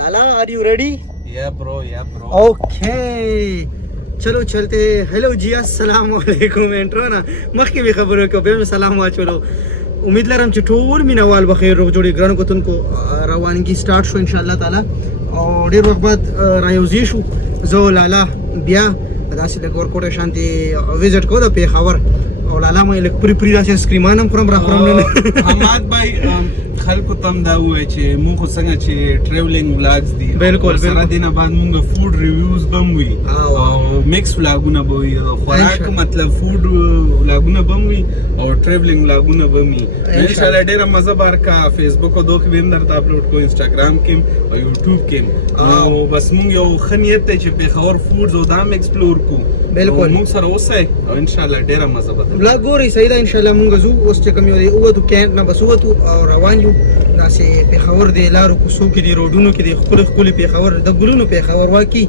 Lala are you ready? या bro okay चलो चलते. हेलो जी अस्सलाम वालेकुम. انټرو نه مخکې به خبرو کوم به سلام واچولو. امید لرم چې ټول مینوال بخیر روغ جوړی ګران کوتونکو روانګي سٹارټ شو ان شاء الله تعالی او ډیر وخت بعد رايوزي شو زو لالا بیا داسې د ګورکوټ شانتي وزټ کو د پیښور او لالا مې لک پری پری داسې سکریمانم خورم را خورم نه حماد بھائی خلکو تم دا وای چې مونږ څنګه چې ټریولینګ ولاګز دي بالکل سره دینه بعد مونږ فود ریویوز بم وی او میکس ولاګونه به وي خوراک مطلب فود ولاګونه بم وي او ټریولینګ ولاګونه بم وي ان شاء الله ډیره مزه بار کا فیسبوک او دوه ویم درته اپلوډ کو انستګرام کې او یوټیوب کې او بس مونږ یو خنیت ته چې په خور فودز او دام ایکسپلور کو بالکل مونږ سره اوسه او ان شاء الله ډیره مزه به بلا ګوري سیدا ان شاء الله مونږ زو اوس چې کوم یو او تو کېنټ نه بسوتو او روان یو داسې په خور دی لارو کوڅو کې دی روډونو کې دی خپل په خور د ګلونو په خور واکي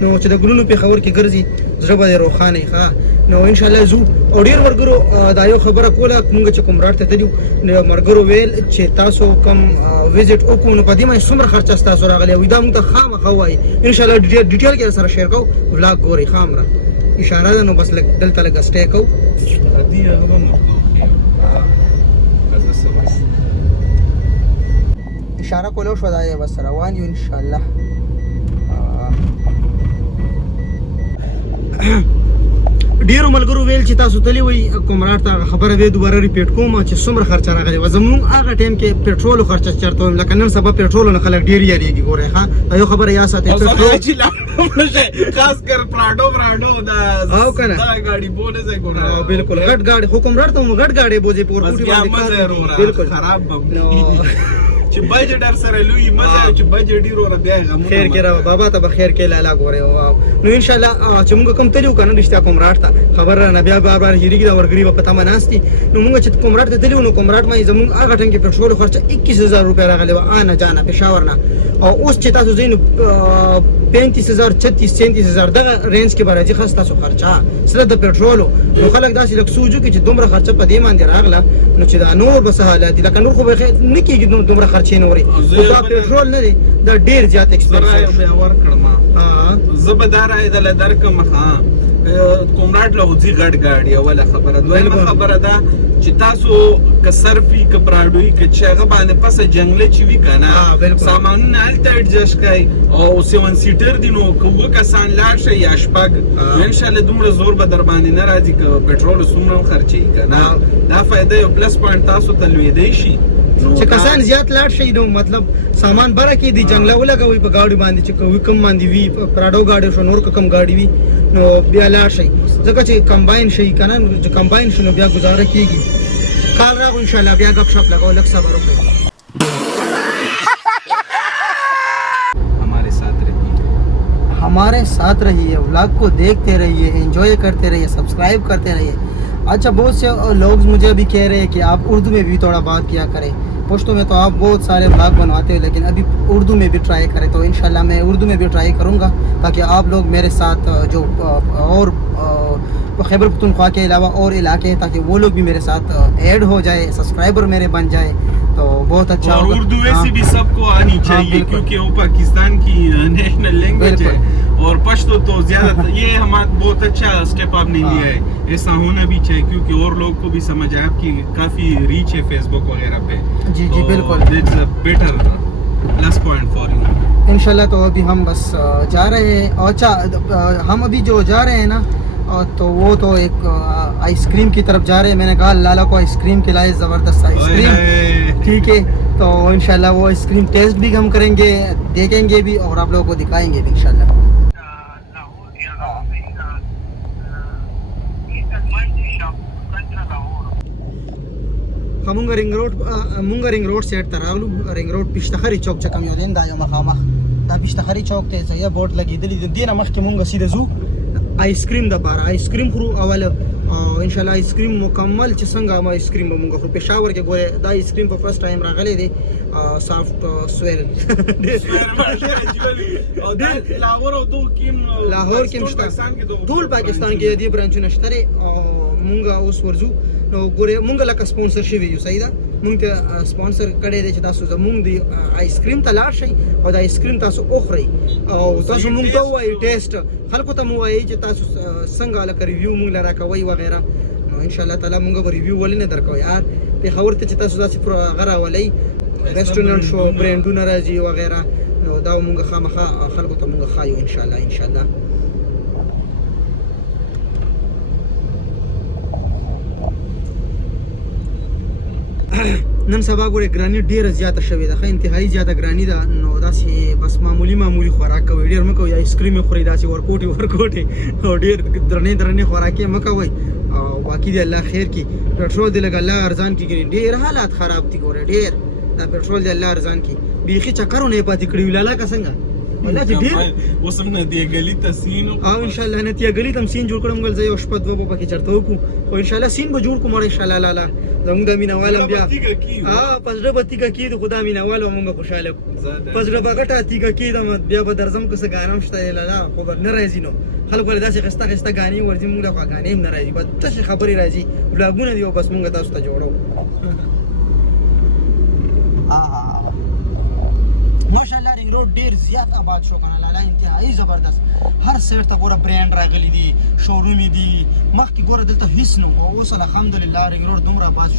نو چې د ګلونو په خور کې ګرځي زړه به روخانه ښه نو ان شاء الله زو او ډیر ورګرو دا یو خبره کوله مونږ چې کوم راټ ته دیو نو مرګرو ویل چې تاسو کوم وزټ وکړو نو پدې مې څومره خرچ تاسو راغلی وي دا مونږ ته خامخا وای ان شاء الله ډیټیل کې سره شیر کوو ولاګ ګوري خامره اشاره ده نو بس لګ دلته لګ سټې کو دي هغه نو اشاره کولو شو دا بس روان یو ان شاء الله ډیرو ملګرو ویل چې تاسو تلی وي کومراټ ته خبره به دوباره ریپیټ کوم چې څومره خرچ راغلی و زموږ هغه ټیم کې پېټرول خرچ چرته لکه نن سبا پېټرول نه خلک ډیر یریږي ګوره ها یو خبره یا ساتي پېټرول خاص کر پراډو دا او کنه دا गाड़ी بوله ځای ګوره بالکل غټ ګاډي حکومت ته غټ ګاډي بوځي پور کوټي باندې بالکل خراب چې بجټ در سره لوی مزه چې بجټ ډیرو را بیا غم خیر کړه بابا ته بخیر کې لالا ګوره نو ان شاء الله چې موږ کوم تلیو کنه رښتیا کوم راټه خبر نه بیا بار هیریږي دا ورګری په پتا مناستي نو موږ چې کوم راټه تلیو نو کوم راټ مې زموږ هغه ټنګ کې پېټرول خرچ 21000 روپیا راغلی و انا جانا پېښور نه او اوس چې تاسو زین 35000 36000 دغه رینج کې راځي خاص تاسو خرچه سره د پېټرول نو خلک داسې لک سوجو کې چې دومره خرچه په دې باندې راغله نو چې دا نور بس حالات لکه نور خو به نه کېږي دومره خرچې نوري دا پېټرول نه دی دا ډیر زیات ایکسپنسیو بیا ور کړم زبردار ایدل درکم ها کومراټ له ځي غټ ګاډي اوله خبره دویمه خبره ده چې تاسو کسرفي کپراډوي کچاغه باندې پس جنگله چی وی کنه سامانونه الته ایڈجسټ کای او 7 سیټر دینو کوه کسان لاړ شي یا شپږ ان شاء الله دومره زور به در باندې نه راځي ک پېټرول څومره خرچي کنه دا فائدہ یو پلس پوینټ تاسو ته لوي دی شي چې کسان زیات لاړ شي نو مطلب سامان بره کې دی جنگله ولګوي په گاډي باندې چې کوم کم باندې وی پراډو گاډي شو نور کم گاډي وی نو بیا لاړ شي ځکه چې کمباین شي کنه چې کمباین شنو بیا گزاره کیږي کال راغو ان شاء الله بیا غب شپ لگاو لک صبر وکړئ हमारे साथ रहिए व्लॉग को देखते रहिए एंजॉय करते रहिए सब्सक्राइब करते रहिए अच्छा बहुत से लोग मुझे अभी कह रहे हैं कि आप उर्दू में भी थोड़ा बात किया करें पश्तो में तो आप बहुत सारे व्लॉग बनवाते हो लेकिन अभी उर्दू में भी ट्राई करें तो इंशाल्लाह मैं उर्दू में भी ट्राई करूँगा ताकि आप लोग मेरे साथ जो और खैबर पख्तूनख्वा के अलावा और इलाके हैं ताकि वो लोग भी मेरे साथ ऐड हो जाए सब्सक्राइबर मेरे बन जाए तो बहुत अच्छा और उर्दू वैसे भी सबको आनी चाहिए क्योंकि वो पाकिस्तान की नेशनल लैंग्वेज है और पश्तो तो ज्यादा ये हमारा बहुत अच्छा स्टेप आपने लिया है ऐसा होना भी चाहिए क्योंकि और लोग को भी समझ आए आपकी काफी रीच है फेसबुक वगैरह पे जी जी बिल्कुल it's a better plus point for you इंशाल्लाह तो अभी हम बस जा रहे हैं और अच्छा हम अभी जो जा रहे हैं ना तो वो तो एक आइसक्रीम की तरफ जा रहे हैं मैंने कहा लाला को आइसक्रीम खिलाए ज़बरदस्त आइसक्रीम ठीक है तो इंशाल्लाह वो आइसक्रीम टेस्ट भी हम करेंगे देखेंगे भी और आप लोगों को दिखाएंगे भी इंशाल्लाह مونږ رنګ روډ سیټ ته راغلو رنګ روډ پښتخري چوک چې کوم یو دین دا یو مخامخ دا پښتخري چوک ته ځای بورډ لګیدلی دی نه مخکې مونږ سیده زو آیسکریم د بار آیسکریم خورو اوله ان شاء الله آیسکریم مکمل چې څنګه ما آیسکریم به مونږ خو پېښور کې ګوره دا آیسکریم په فرست ټایم راغلی دی سافټ سویل او د لاهور او لاهور کې مشته ټول پاکستان کې دې برانچونه شته او مونږ اوس ورزو نو ګوره مونږ لکه سپانسر شوی یو صحیح ده مونږ ته سپانسر کړی دی چې تاسو زمونږ د آیسکریم ته لاړ شئ او د آیسکریم تاسو وخورئ او تاسو مونږ ته ووایئ ټیسټ خلکو ته مو وایئ چې تاسو څنګه لکه ریویو مونږ له راکوئ وغیره نو انشاءالله تعالی مونږ به ریویو ولې نه درکوو یار پېښور ته چې تاسو داسې هغه راولئ ریسټورنټ شو برینډونه راځي وغیره نو دا مونږ خامخا خلکو ته مونږ ښایو انشاءالله نن سبا ګورې ګراني ډیره زیاته شوې ده ښه انتهایی زیاته ګراني ده نو داسې بس معمولی خوراک کوئ ډېر مه کوئ آیسکریم یې خورئ داسې ورکوټې او ډېر درنې خوراکې مه کوئ او باقي دی الله خیر کړي پټرول دی لږ الله ارزان کړي ډېر حالات خراب دي ګوره ډېر دا پټرول دی الله ارزان کړي بیخي چکرونه یې پاتې کړي ولاله که څنګه والله چې ډېر اوس هم ندیه ګلي ته سین او انشاءالله ندیه ګلي ته هم سین جوړ کړم ګل زه یو شپه دوه به پکې چېرته وکړو خو انشاءالله سین به جوړ کړو مړ انشاءالله لاله زموږ د مینهوال هم بیا په زړه به تیږه کېږي خو دا مینهوال به موږ خوشحاله کړو په زړه به ګټه تیږه کېږدم بیا به درځم که څه ګانه هم شته لاله خو به نه راځي نو خلکو له داسې ښایسته ګانې ورځي موږ له خوا ګانې هم نه راځي بس تشې خبرې راځي بلاګونه دي او بس موږ تاسو ته جوړو ماشاءالله رنګ روډ ډیر زیات آباد شو کنه لاله انتهایی زبردست هر سایډ ته ګوره برانډ راغلی دي شوروم دي مخکې ګوره دلته هیڅ نه او اوس الحمدلله رنګ روډ دومره آباد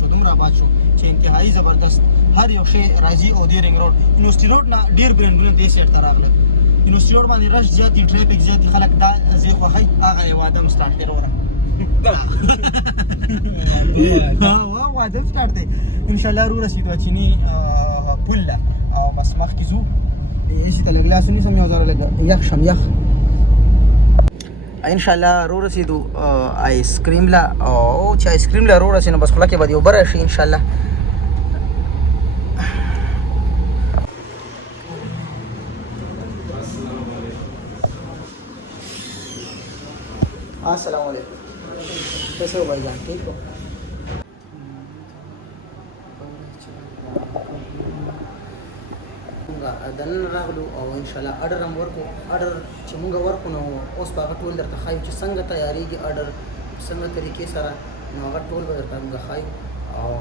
شو چې انتهایی زبردست هر یو شی راځي او دی رنګ روډ یونیورسټي روډ نه ډیر برانډونه دې سایډ ته راغلل یونیورسټي روډ باندې رش زیات دي ټریفیک زیات دي خلک دا زه خوښوي هغه یو ادم سټارټ دی وره واده سټارټ دی انشاءالله رو رسیدو چینی پل ده او بس مخکې ځو ایسي ته لږ لاس ونیسم یو ځله لږ یخ شم یخ انشاءالله رو رسیدو آیسکریم لا او چې آیسکریم لا رو رسیدو بس خوله کې به دې اوبه راشي انشاءالله السلام علیکم कैसे हो भाई जान ठीक हो دنن راغلو او ان شاء الله اډر هم ورکو اډر چې موږ ورکو نو اوس په ټول درته خایو چې څنګه تیاریږي اډر څنګه طریقې سره نو هغه ټول به درته موږ خایو او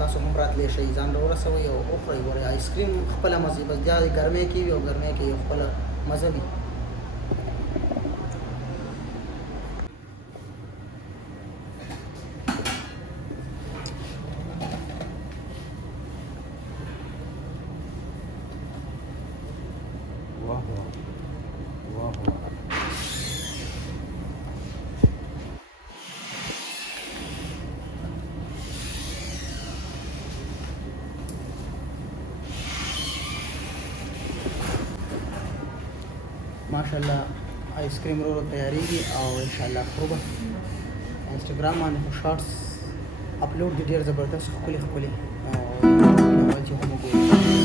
تاسو هم راتلی شئ ځان راورسوئ او وخورئ ګورئ آیسکریم خپله مزې بس بیا ګرمۍ کې وي او ګرمۍ کې یو خپله مزه وي ماشاءالله آیسکریم رو تیاریږي او انشاءالله خو به انسټاګرام باندې خو شارټس اپلوډ دي ډېر زبردست ښکلي او چې هم وګورئ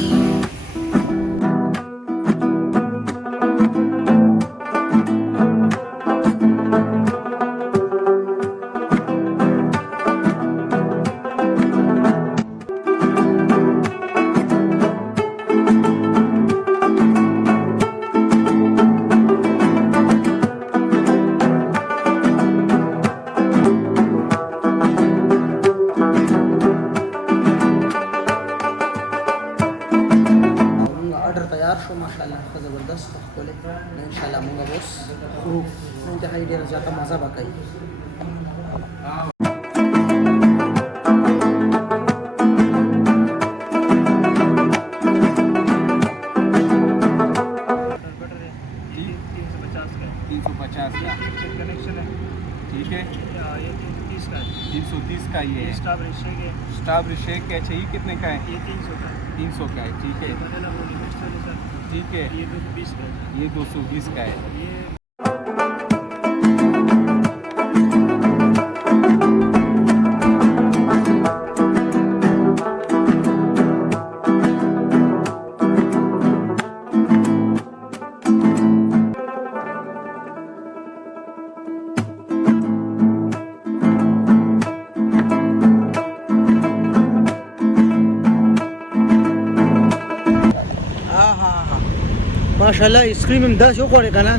ماشاءالله ښه زبردست ښکلی نو انشاءالله موږ به اوس خورو انتهایی ډېره زیاته مزه به کوي ठीक है ये 330 का ये स्टाफ रिशेक है अच्छा ये कितने का है ये 300 का है ठीक है ठीक है ये 220 का है ماشاءالله آیسکریم هم داسې وخوړې که نه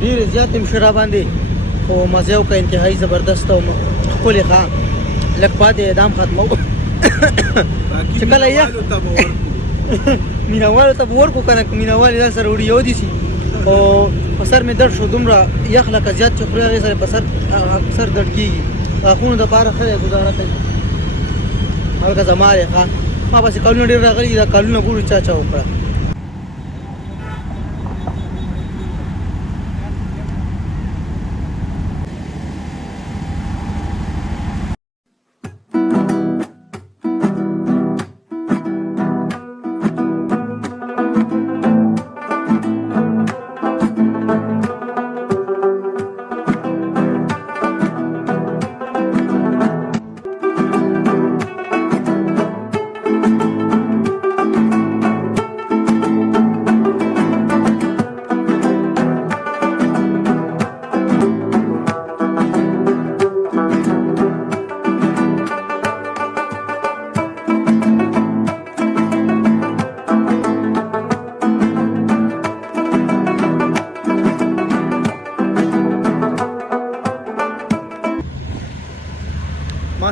ډېرې زیاتې هم ښه راباندې خو مزه یې وکړه انتهایي زبردست او ښکلې ښه لږ پاتې اعدام ختمو چې کله یخ مینوالو ته به ورکو که نه مینوال یې دا سره وړي یو دي سي او په سر مې درد شو دومره یخ لکه زیات چې خوري هغې سره په سر اکثر درد کېږي غاښونو دپاره ښه دی ګزاره کوي هلکه زما دی ښه ما پسې کلونه ډېر راغلي دا کلونه ګورو چا چا وکړه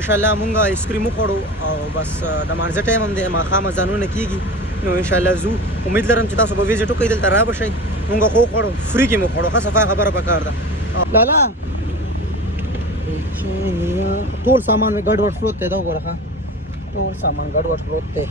ماشاءالله مونږه آیسکریم وخوړو او بس د مانځه ټایم هم دی ماښام اذانونه کېږي نو انشاءالله ځو امید لرم چې تاسو به ویزټ وکړئ دلته را به شئ مونږ خو وخوړو فري کې مو خوړو ښه صفا خبره پکار ده لالا ټول سامان مې ګډ وډ پروت دی دا وګوره ښه ټول سامان ګډ وډ پروت دی